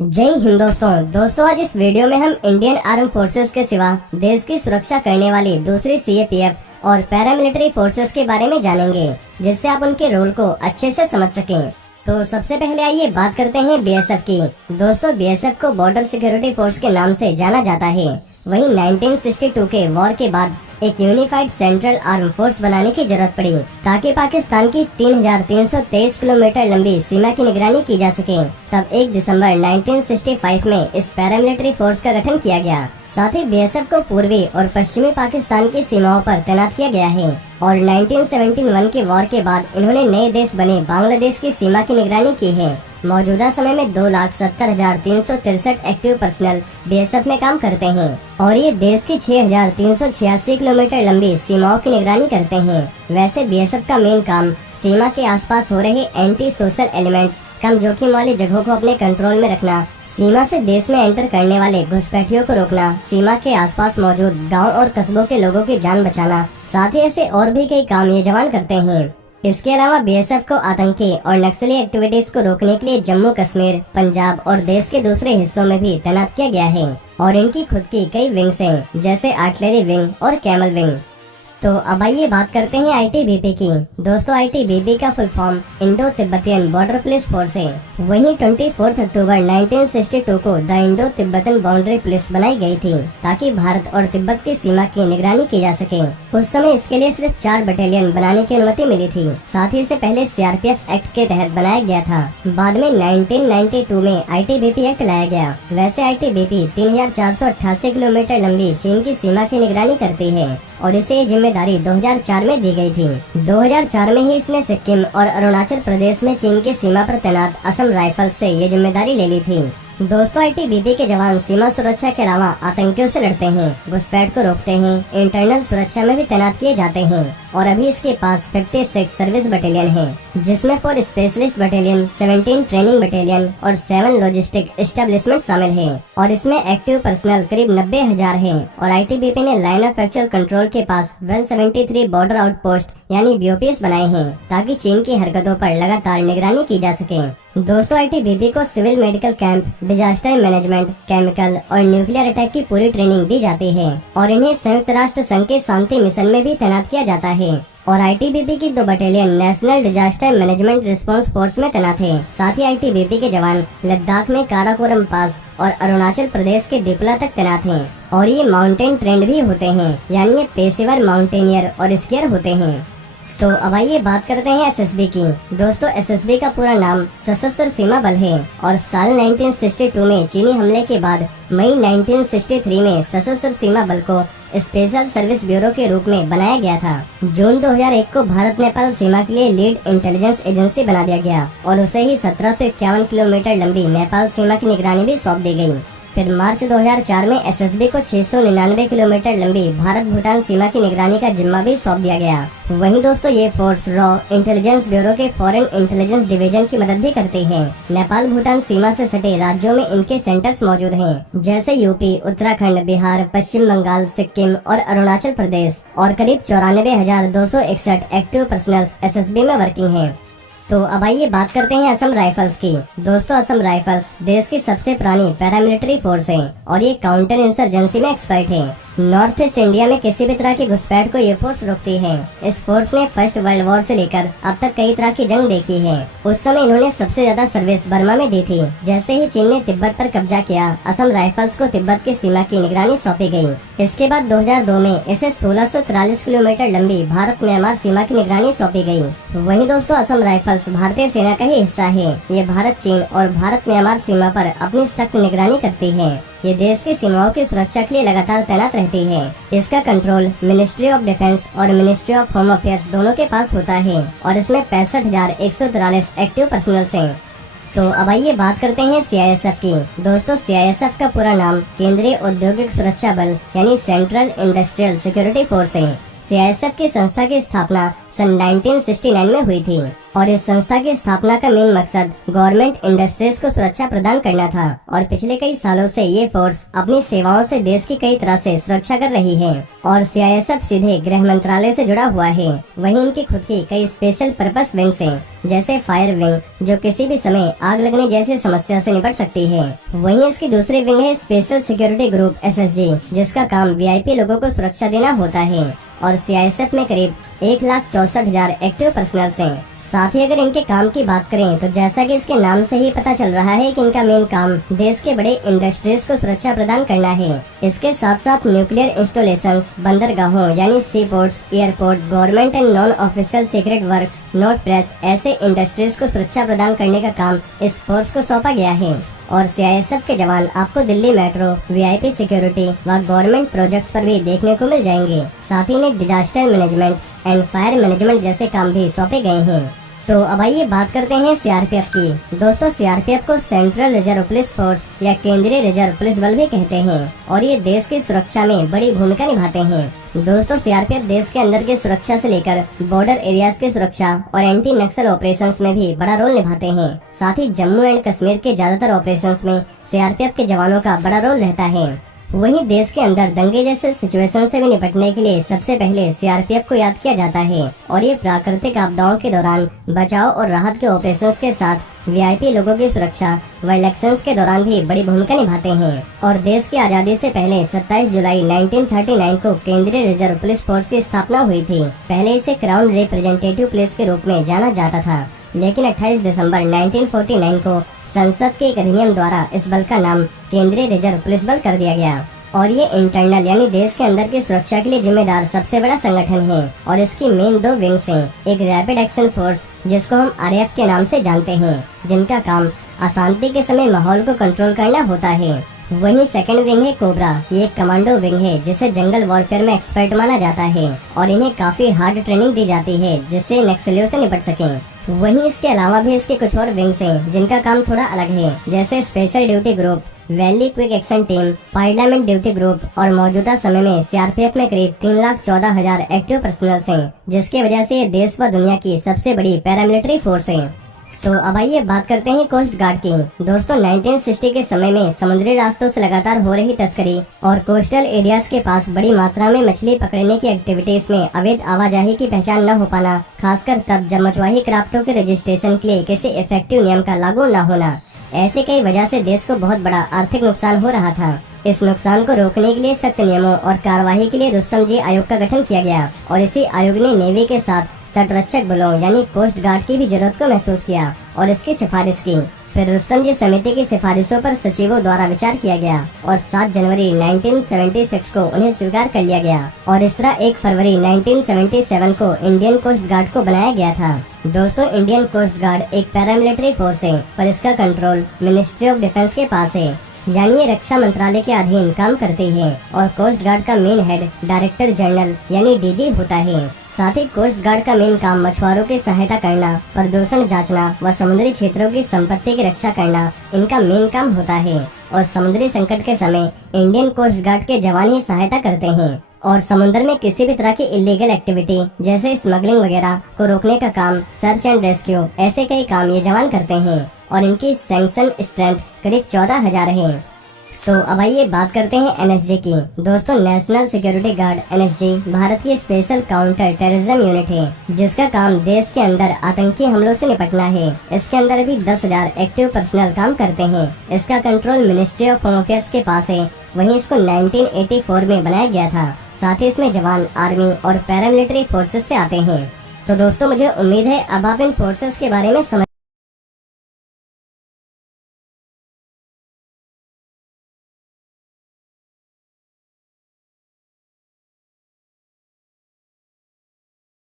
जय हिंद दोस्तों आज इस वीडियो में हम इंडियन आर्म फोर्सेस के सिवा देश की सुरक्षा करने वाली दूसरी सीएपीएफ और पैरामिलिट्री फोर्सेस के बारे में जानेंगे, जिससे आप उनके रोल को अच्छे से समझ सकें। तो सबसे पहले आइए बात करते हैं बीएसएफ की। दोस्तों, बीएसएफ को बॉर्डर सिक्योरिटी फोर्स के नाम से जाना जाता है। वहीं 1962 के वॉर के बाद एक यूनिफाइड सेंट्रल आर्म फोर्स बनाने की जरूरत पड़ी, ताकि पाकिस्तान की 3323 किलोमीटर लंबी सीमा की निगरानी की जा सके। तब 1 दिसंबर 1965 में इस पैरामिलिट्री फोर्स का गठन किया गया। साथ ही बीएसएफ को पूर्वी और पश्चिमी पाकिस्तान की सीमाओं पर तैनात किया गया है और 1971 के वॉर के बाद इन्होंने नए देश बने बांग्लादेश की सीमा की निगरानी की है। मौजूदा समय में 2,70,363 एक्टिव पर्सनल बीएसएफ में काम करते हैं और ये देश की 6,386 किलोमीटर लंबी सीमाओं की निगरानी करते हैं। वैसे बीएसएफ का मेन काम सीमा के आसपास हो रहे एंटी सोशल एलिमेंट्स, कम जोखिम वाली जगहों को अपने कंट्रोल में रखना, सीमा से देश में एंटर करने वाले घुसपैठियों को रोकना, सीमा के आसपास मौजूद गांव और कस्बों के लोगों की जान बचाना, साथ ही ऐसे और भी कई काम ये जवान करते हैं। इसके अलावा बीएसएफ को आतंकी और नक्सली एक्टिविटीज को रोकने के लिए जम्मू कश्मीर, पंजाब और देश के दूसरे हिस्सों में भी तैनात किया गया है और इनकी खुद की कई विंग्स हैं, जैसे आर्टिलरी विंग और कैमल विंग। तो अब आइए बात करते हैं आईटीबीपी की। दोस्तों, आईटीबीपी का full form Indo Tibetan border police force है। वहीं 24 अक्टूबर 1962 को the Indo Tibetan boundary police बनाई गई थी, ताकि भारत और तिब्बत की सीमा की निगरानी की जा सके। उस समय इसके लिए सिर्फ 4 बटालियन बनाने की अनुमति मिली थी। साथ ही इसे पहले सीआरपीएफ एक्ट के तहत बनाया गया था। बाद में 1992 में आईटीबीपी एक्ट लाया गया। वैसे आईटीबीपी 3488 किलोमीटर लंबी चीन की सीमा की निगरानी करती है और इसे ये जिम्मेदारी 2004 में दी गई थी। 2004 में ही इसने सिक्किम और अरुणाचल प्रदेश में चीन की सीमा पर तैनात असम राइफल्स से ये जिम्मेदारी ले ली थी। दोस्तों, आईटीबीपी के जवान सीमा सुरक्षा के अलावा आतंकियों से लड़ते हैं, घुसपैठ को रोकते हैं, इंटरनल सुरक्षा में भी तैनात किए जाते हैं और अभी इसके पास 56 सर्विस बटालियन है, जिसमें 4 स्पेशलिस्ट बटालियन, 17 ट्रेनिंग बटालियन और 7 लॉजिस्टिक एस्टेब्लिशमेंट शामिल है और इसमें एक्टिव पर्सनल करीब 90,000 है। और आईटीबीपी ने लाइन ऑफ एक्चुअल कंट्रोल के पास 173 बॉर्डर आउटपोस्ट यानी बीओपीएस बनाए हैं, ताकि चीन की हरकतों पर लगातार निगरानी की जा सके। दोस्तों, आईटीबीपी को civil medical camp, disaster management, chemical और न्यूक्लियर अटैक की पूरी ट्रेनिंग दी जाती है और इन्हें संयुक्त राष्ट्र संघ के शांति मिशन में भी तैनात किया जाता है। और आईटीबीपी की 2 battalion national disaster management response force में तैनात है। साथ ही आईटीबीपी के जवान लद्दाख में काराकोरम पास और अरुणाचल प्रदेश के दिपला तक तैनात हैं और ये माउंटेन ट्रेंड भी होते हैं, यानी ये पेशेवर माउंटेनियर और स्कीयर होते हैं। तो अब आइए बात करते हैं एसएसबी की। दोस्तों, एसएसबी का पूरा नाम सशस्त्र सीमा बल है और साल 1962 में चीनी हमले के बाद मई 1963 में सशस्त्र सीमा बल को स्पेशल सर्विस ब्यूरो के रूप में बनाया गया था। जून 2001 को भारत नेपाल सीमा के लिए लीड इंटेलिजेंस एजेंसी बना दिया गया और उसे ही 1751 किलोमीटर लंबी नेपाल सीमा की निगरानी भी सौंप दी गई। फिर मार्च 2004 में एसएसबी को 699 किलोमीटर लंबी भारत भूटान सीमा की निगरानी का जिम्मा भी सौंप दिया गया। वहीं दोस्तों, ये फोर्स रॉ इंटेलिजेंस ब्यूरो के फॉरेन इंटेलिजेंस डिवीजन की मदद भी करती है। नेपाल भूटान सीमा से सटे राज्यों में इनके सेंटर्स मौजूद हैं, जैसे यूपी, उत्तराखंड, बिहार, पश्चिम बंगाल, सिक्किम और अरुणाचल प्रदेश और करीब 94,261 एक्टिव पर्सनल एसएसबी में वर्किंग है। तो अब आइए बात करते हैं असम राइफल्स की। दोस्तों, असम राइफल्स देश की सबसे पुरानी पैरामिलिट्री फोर्स है और ये काउंटर इंसर्जेंसी में एक्सपर्ट है। नॉर्थ ईस्ट इंडिया में किसी भी तरह की घुसपैठ को ये फोर्स रोकती है। इस फोर्स ने फर्स्ट वर्ल्ड वॉर से लेकर अब तक कई तरह की जंग देखी है। उस समय इन्होंने सबसे ज्यादा सर्विस बर्मा में दी थी। जैसे ही चीन ने तिब्बत पर कब्जा किया, असम राइफल्स को तिब्बत की सीमा की निगरानी सौंपी गई। इसके बाद 2002 में इसे 1643 किलोमीटर लंबी भारत म्यांमार सीमा की निगरानी सौंपी गई। वहीं दोस्तों, असम राइफल्स भारतीय सेना का ही हिस्सा है। ये भारत, चीन और भारत म्यांमार सीमा पर अपनी सख्त निगरानी करती है। ये देश की सीमाओं की सुरक्षा के लिए लगातार तैनात रहती है। इसका कंट्रोल मिनिस्ट्री ऑफ डिफेंस और मिनिस्ट्री ऑफ होम अफेयर्स दोनों के पास होता है और इसमें 65,143 एक्टिव पर्सनल हैं। तो अब आइए बात करते हैं सीआईएसएफ की। दोस्तों, सीआईएसएफ का पूरा नाम केंद्रीय औद्योगिक सुरक्षा बल यानी सेंट्रल इंडस्ट्रियल सिक्योरिटी फोर्स है। सीआईएसएफ की संस्था की स्थापना सन 1969 में हुई थी और इस संस्था की स्थापना का मेन मकसद गवर्नमेंट इंडस्ट्रीज को सुरक्षा प्रदान करना था और पिछले कई सालों से ये फोर्स अपनी सेवाओं से देश की कई तरह से सुरक्षा कर रही है और सीआईएसएफ सीधे गृह मंत्रालय से जुड़ा हुआ है। वहीं इनकी खुद की कई स्पेशल पर्पस विंग्स हैं, जैसे फायर विंग जो किसी भी समय आग लगने जैसी समस्या से निपट सकती है। वहीं इसकी दूसरी विंग है स्पेशल सिक्योरिटी ग्रुप एसएसजी, जिसका काम वीआईपी लोगों को सुरक्षा देना होता है और सीआईएसएफ में करीब 1,64,000 एक्टिव पर्सनल हैं। साथ ही अगर इनके काम की बात करें तो जैसा कि इसके नाम से ही पता चल रहा है कि इनका मेन काम देश के बड़े इंडस्ट्रीज को सुरक्षा प्रदान करना है। इसके साथ साथ न्यूक्लियर इंस्टॉलेशंस, बंदरगाहों यानी seaports, airport, government and non official secret works, note press ऐसे इंडस्ट्रीज को सुरक्षा प्रदान करने का काम इस फोर्स को सौंपा गया है। और सीआईएसएफ के जवान आपको दिल्ली मेट्रो, वीआईपी सिक्योरिटी व गवर्नमेंट प्रोजेक्ट्स पर भी देखने को मिल जाएंगे। साथ ही इन्हें disaster management and fire management जैसे काम भी सौंपे गए हैं। तो अब आइए बात करते हैं सीआरपीएफ की। दोस्तों, सीआरपीएफ को सेंट्रल रिजर्व पुलिस फोर्स या केंद्रीय रिजर्व पुलिस बल भी कहते हैं और ये देश की सुरक्षा में बड़ी भूमिका निभाते हैं। दोस्तों, सीआरपीएफ देश के अंदर की सुरक्षा से लेकर बॉर्डर एरियाज की सुरक्षा और एंटी नक्सल ऑपरेशंस में भी बड़ा रोल निभाते हैं। साथ ही जम्मू एंड कश्मीर के ज्यादातर ऑपरेशंस में सीआरपीएफ के जवानों का बड़ा रोल रहता है। वहीं देश के अंदर दंगे जैसे सिचुएशन से भी निपटने के लिए सबसे पहले सीआरपीएफ को याद किया जाता है और ये प्राकृतिक आपदाओं के दौरान बचाव और राहत के ऑपरेशंस के साथ वीआईपी लोगों की सुरक्षा व इलेक्शंस के दौरान भी बड़ी भूमिका निभाते हैं। और देश की आजादी से पहले 27 जुलाई 1939 को केंद्रीय रिजर्व पुलिस फोर्स की स्थापना हुई थी। पहले इसे क्राउन रिप्रेजेंटेटिव पुलिस के रूप में जाना जाता था, लेकिन 28 दिसंबर 1949 को संसद के एक अधिनियम द्वारा इस बल का नाम केंद्रीय रिजर्व पुलिस बल कर दिया गया और ये इंटरनल यानी देश के अंदर की सुरक्षा के लिए जिम्मेदार सबसे बड़ा संगठन है। और इसकी मेन दो विंग्स हैं, एक रैपिड एक्शन फोर्स जिसको हम आरएएफ के नाम से जानते हैं, जिनका काम अशांति के समय माहौल को कंट्रोल करना होता है। वहीं सेकंड विंग है कोबरा, ये एक कमांडो विंग है जिसे जंगल वॉरफेयर में एक्सपर्ट माना जाता है और इन्हें काफी हार्ड ट्रेनिंग दी जाती है जिससे नक्सलियों से निपट सकें। वहीं इसके अलावा भी इसके कुछ और विंग्स हैं जिनका काम थोड़ा अलग है, जैसे special duty group, valley quick action team, parliament duty group और मौजूदा समय में सीआरपीएफ में करीब 3,14,000 एक्टिव पर्सनल हैं, जिसकी वजह से ये देश व दुनिया की सबसे बड़ी पैरामिलिट्री फोर्स है। तो अब आइए बात करते हैं कोस्ट गार्ड की। दोस्तों, 1960 के समय में समुद्री रास्तों से लगातार हो रही तस्करी और कोस्टल एरियाज के पास बड़ी मात्रा में मछली पकड़ने की एक्टिविटीज में अवैध आवाजाही की पहचान न हो पाना, खासकर तब जब मछुआही क्राफ्टों के रजिस्ट्रेशन के लिए किसी इफेक्टिव नियम का लागू न होना, ऐसे कई वजह से देश को बहुत बड़ा आर्थिक नुकसान हो रहा था। इस नुकसान को रोकने के लिए सख्त नियमों और कार्यवाही के लिए रुस्तम जी आयोग का गठन किया गया और इसी आयोग ने नेवी के साथ तटरक्षक बलों यानी कोस्ट गार्ड की भी जरूरत को महसूस किया और इसकी सिफारिश की। फिर रुस्तम जी समिति की सिफारिशों पर सचिवों द्वारा विचार किया गया और 7 जनवरी 1976 को उन्हें स्वीकार कर लिया गया और इस तरह 1 फरवरी 1977 को इंडियन कोस्ट गार्ड को बनाया गया था। दोस्तों, इंडियन कोस्ट गार्ड एक पैरामिलिट्री फोर्स है पर इसका कंट्रोल मिनिस्ट्री ऑफ डिफेंस के पास है, यानी ये रक्षा मंत्रालय के अधीन काम करती है और कोस्ट गार्ड का मेन हेड डायरेक्टर जनरल यानी डीजी होता है। साथ ही कोस्ट गार्ड का मेन काम मछुआरों की सहायता करना, प्रदूषण जांचना व समुद्री क्षेत्रों की संपत्ति की रक्षा करना इनका मेन काम होता है और समुद्री संकट के समय इंडियन कोस्ट गार्ड के जवान ही सहायता करते हैं और समुद्र में किसी भी तरह की इलीगल एक्टिविटी जैसे स्मगलिंग वगैरह को रोकने का काम, सर्च एंड रेस्क्यू ऐसे कई काम ये जवान करते हैं और इनकी सैंक्शन स्ट्रेंथ करीब 14,000 है। तो अब आइए बात करते हैं एनएसजी की। दोस्तों, national security guard NSG Bharat की स्पेशल काउंटर टेररिज्म यूनिट है जिसका काम देश के अंदर आतंकी हमलों से निपटना है। इसके अंदर भी 10,000 एक्टिव पर्सनल काम करते हैं। इसका control ministry of home affairs के पास है। वहीं इसको 1984 में बनाया गया था। साथ ही इसमें जवान आर्मी और पैरामिलिट्री फोर्सेस से आते हैं। तो दोस्तों, मुझे उम्मीद है अब आप इन फोर्सेस के बारे में समझ